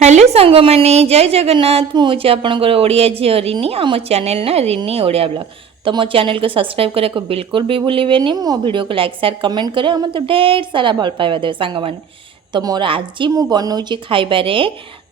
Hello सांग मैंने जय जगन्नाथ मुझे आपंकर ओडिया झील रिनी आम चैनल ना रिनी ओडिया ब्लॉग। तो मो चैनल को सब्सक्राइब करने को बिल्कुल भी भूलिए मो वीडियो को लाइक शेयर कमेंट करें मत ढेर सारा भल पाइबा देवे सांग मैंने। तो मोर आज मु बनाऊँगी खाइबारे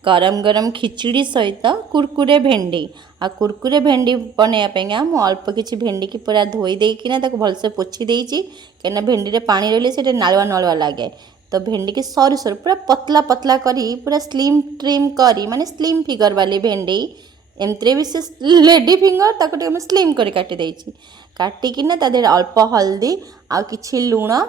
गरम गरम खिचड़ी सहित कुरकुरे भेंडी आ कुरकुरे भेंडी बनवाई मु अल्प किसी भेंडी की पूरा धोई देकिना भलसे पोछि देइछि कहीं भेंडी रे पानी रहिले से नालुआ नालुआ लगे। तो भेंडी की सरू सरू पूरा पतला पतला करी पूरा स्लिम ट्रिम करी माने स्लिम फिगर वाली भेंडी एमती भी से लेडी फिंगर ताको टे स्लिम करी काटी देइछि काटिकिना ता देहरे अल्प हल्दी आ किछि लुण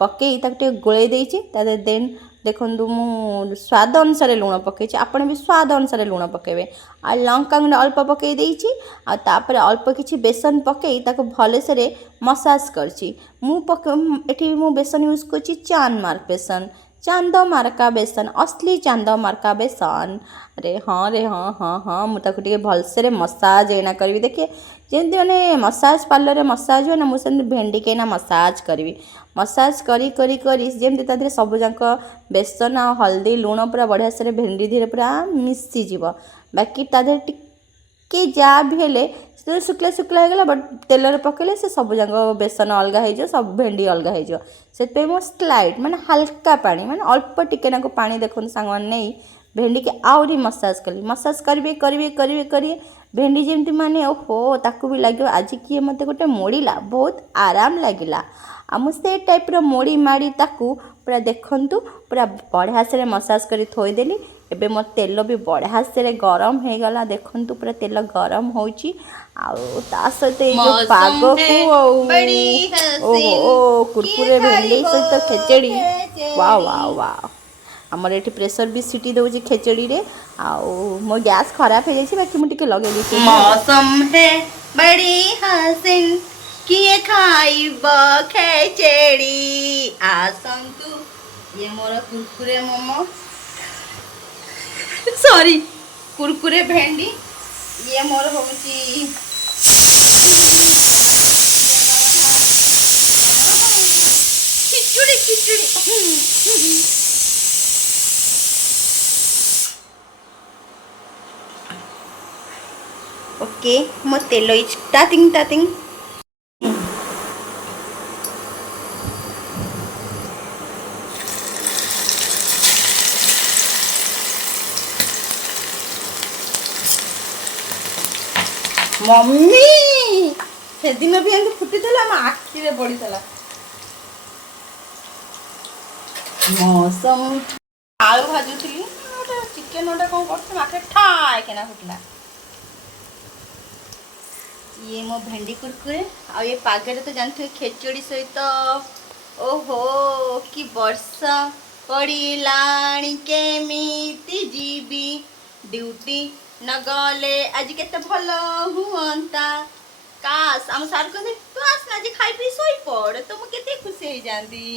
पकई ताको गोले देइछि ता देन देखु मु स्वाद अनुसार लुण पकई आपण भी स्वाद अनुसार लुण पकेबे आ लंका गुंड अल्प पकई देइछि आ तापर अल्प किछि बेसन पकई ताको भलसे मसाज करछि मु एठी मु बेसन यूज करछि चांद मार्क बेसन चांद मार्का बेसन असली चांद मार्का बेसन रे हाँ हाँ हाँ मुझे भलसे मसाज एना करी देखिए जमी मैंने मसाज पार्लर मसाज हुए ना मुझे भेंडी के ना मसाज करी मसाज करी करी करी जमी सब जाक बेसन आ हल्दी लुण पूरा बढ़िया से भेंडी धीरे पूरा मिसीज बाकी तादे कि जहाँ भी हेले शुक्ला शुक्ला होगा बट तेल पकड़े से सब जाक बेसन अलग हो सब भेंडी अलग हो से मो स्लाइट माने हल्का पानी माने अल्प टिके ना पानी देखो सांग नहीं भेंडी के आहरी मसाज कली मसाज करेंगे करेंगे करेंगे करेंगे भेंडी जमती माने ओहो ताकू भी लगे आज किए मत गोटे मोड़ला बहुत आराम लगिला आ मुझे टाइप मोड़ी माड़ी ताकू पूरा देखंतु पूरा बढ़िया से मसाज करी थोईदेली एबे मो तेल भी बढ़िया से गरम हो गला देखंतु पूरा तेल गरम होची आउ ता सहित जो पाग को ओहो कुरकुरे भेंडी सहित खेचड़ी वाह वाह वाह आमर ये प्रेसर भी सीटी दौर खेचड़ी रे आउ मो गैस खराब हो जाए बाकी मुझे लगे मौसम है बड़ी हसीन किए खाइब खेचड़ी आसंतु ये मोर कुरकुरे मोमो सॉरी कुरकुरे भेंडी ये मोर होची खिचड़ी खिचड़ी ओके मो तेल इज तातिंग तातिंग मम्मी से दिन भी एंती फुटी आखि रे पड़ी मौसम आलू भाजुली चिकेन गोटे कौन कर आखे ठाए केना फुटला ये मो भेंडी कुरकुरे आ ये पागरे तो जानते खेचड़ी सहित ओहो कि वर्षा पड़िलाणी केमिति जीवी ड्यूटी न गले आज केते भल हुअंता काश हम सार कहते तू आस ना आज खाई पी सोई पड़ तो मु केते खुशी हो जांदी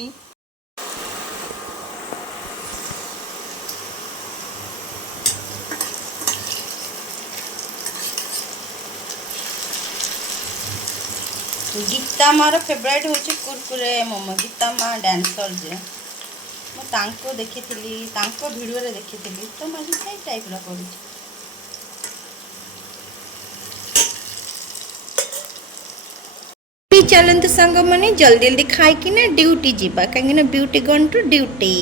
गीता मार फेवरेट होची कुरकुरे मोमो गीता मा डांसर जे मु तांको देखिथिली तांको वीडियो रे देखिथिली तो मजे सही टाइप रा करूची चलते सांग मैंने जल्दी जल्दी खाई ना ड्यूटी जीवा कहीं ब्यूटी गन टू ड्यूटी।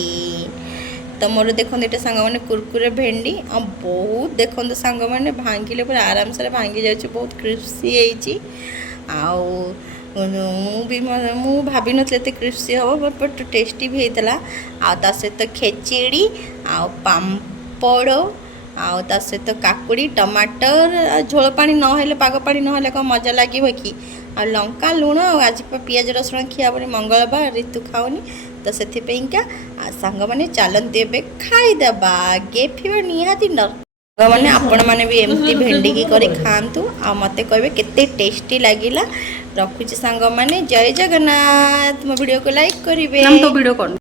तो मोर देखो ये सांग मैंने कुरकुरे भेंडी आ बहुत देखो सांग मैंने भांगिले पूरा आराम से भांगी जाए बहुत क्रिस्पी मु भाभी नते क्रिस्पी हम बट टेस्टी भी होता आ सहित खेचड़ी आ पापड़ आ सहित काकुड़ी टमाटर झोल पानी नहेले पाग पानी नहेले कौन मजा लगे कि आ लंका लुण आज पियाज रसुण खिया बनी मंगलवार ऋतु खाऊनी तो से सांग मैंने चलते ए खाईदेबा गेफिबा निहाती न सांग मैंने आपण मैंने भी एमती भेंडी की करी खातु आ मते कहबे केते टेस्टी लागिला रखुची सांग मैंने जय जगन्नाथ मो वीडियो को लाइक करिवे।